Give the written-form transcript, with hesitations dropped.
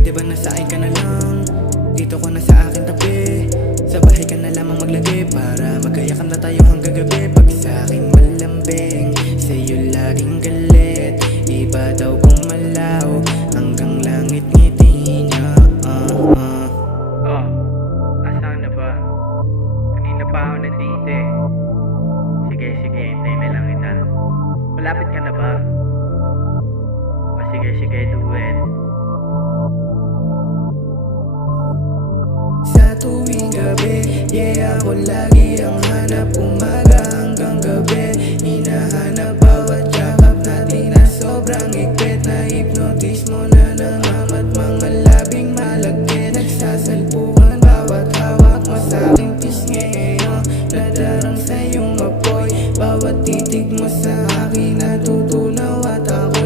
Pwede ba nasain ka na lang? Dito ko na sa akin tabi. Sa bahay ka na lamang maglagay para magayakan na tayo hanggang gabi. Pag sa'kin malambing, sa'yo laging galit. Iba daw kung malaw, hanggang langit ngiti niya. Oh, asan na ba? Kanina pa ako nandito eh. Sige, hintayin na lang kita. Malapit ka na ba? O sige, do it. Sa tuwing gabi, yeah, ako lagi ang hanap. Umaga hanggang gabi, hinahanap bawat yakap natin na sobrang higpit. Na hypnotis mo na nangamat, mga labing malagkit. Nagsasalpukan bawat hawak mo sa'king pisngi. Nadarang sa iyong apoy, bawat titig mo sa akin natutunaw. At ako